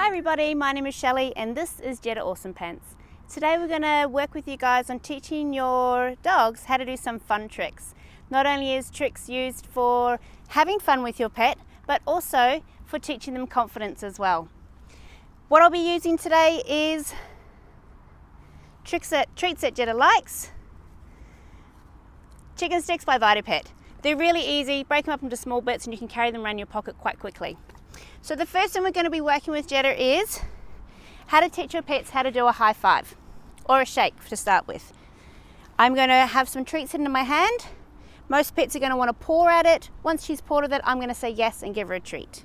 Hi everybody, my name is Shelley and this is Jetta Awesome Pants. Today we're going to work with you guys on teaching your dogs how to do some fun tricks. Not only is tricks used for having fun with your pet, but also for teaching them confidence as well. What I'll be using today is treats that Jetta likes. Chicken sticks by VitaPet. They're really easy, break them up into small bits and you can carry them around your pocket quite quickly. So the first thing we're going to be working with Jetta is how to teach your pets how to do a high five or a shake to start with. I'm going to have some treats into my hand. Most pets are going to want to paw at it. Once she's pawed at it, I'm going to say yes and give her a treat.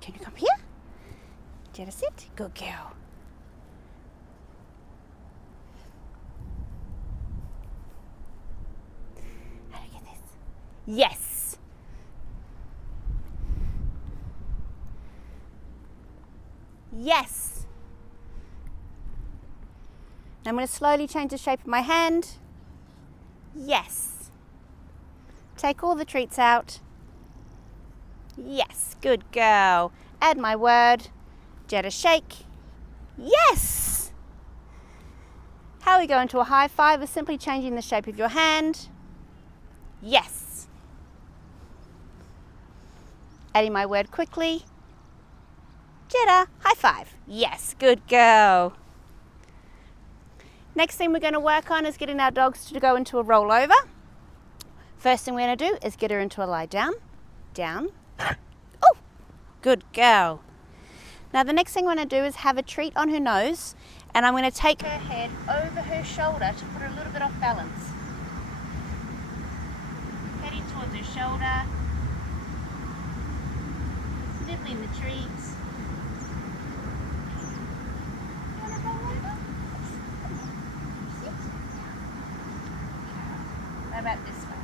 Can you come here? Jetta, sit. Good girl. How do I get this? Yes. Yes. I'm going to slowly change the shape of my hand. Yes. Take all the treats out. Yes, good girl. Add my word. Jetta, shake. Yes. How we go into a high five is simply changing the shape of your hand. Yes. Adding my word quickly. Jetta, high five. Yes, good girl. Next thing we're going to work on is getting our dogs to go into a rollover. First thing we're going to do is get her into a lie down. Down. Oh, good girl. Now the next thing we're going to do is have a treat on her nose, and I'm going to take her head over her shoulder to put her a little bit off balance. Heading towards her shoulder. Nibbling the treats. How about this way?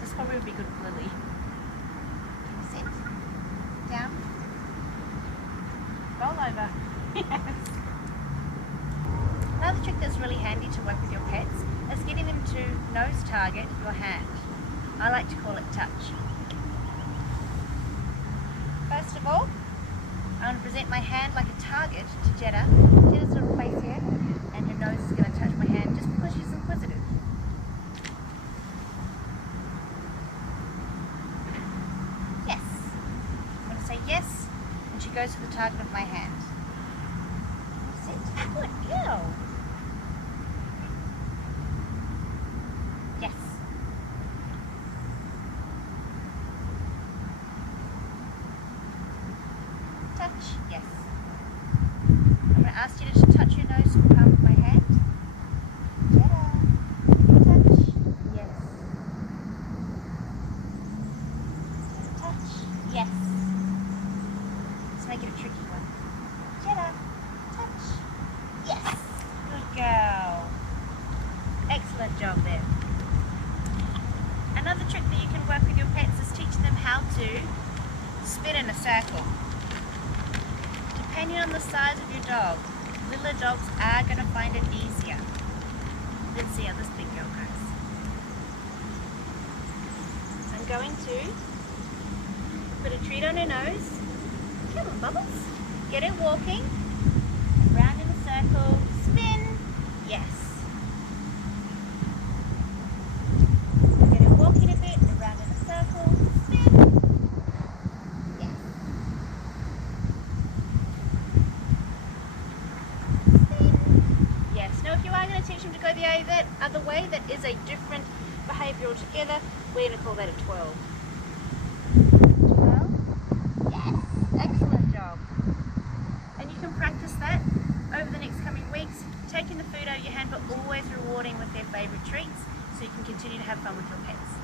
This probably would be good for Lily. Sit. Down. Roll over. Yes. Another trick that's really handy to work with your pets is getting them to nose target your hand. I like to call it touch. First of all, I want to present my hand like a target to Jetta. Jetta's little face here, and her nose is going to touch my hand just because she's inquisitive. Yes. I'm going to say yes, and she goes to the target of my hand. Sit. Good girl. Yes. Touch, yes. I'm going to ask you to touch your nose with the palm of my hand. Jetta, touch, yes. Touch, yes. Let's make it a tricky one. Jetta, touch, yes. Good girl. Excellent job there. Another trick that you can work with your pets is teaching them how to spin in a circle. Depending on the size of your dog, littler dogs are going to find it easier. Let's see how this big girl goes. So I'm going to put a treat on her nose. Come on, Bubbles. Get her walking. Round in a circle. Spin. Yes. Get her walking a bit. Around in a circle. Spin. If you are going to teach them to go the other way, that is a different behaviour altogether. We're going to call that a twirl. Twirl? Yes! Excellent job. And you can practice that over the next coming weeks, taking the food out of your hand but always rewarding with their favourite treats so you can continue to have fun with your pets.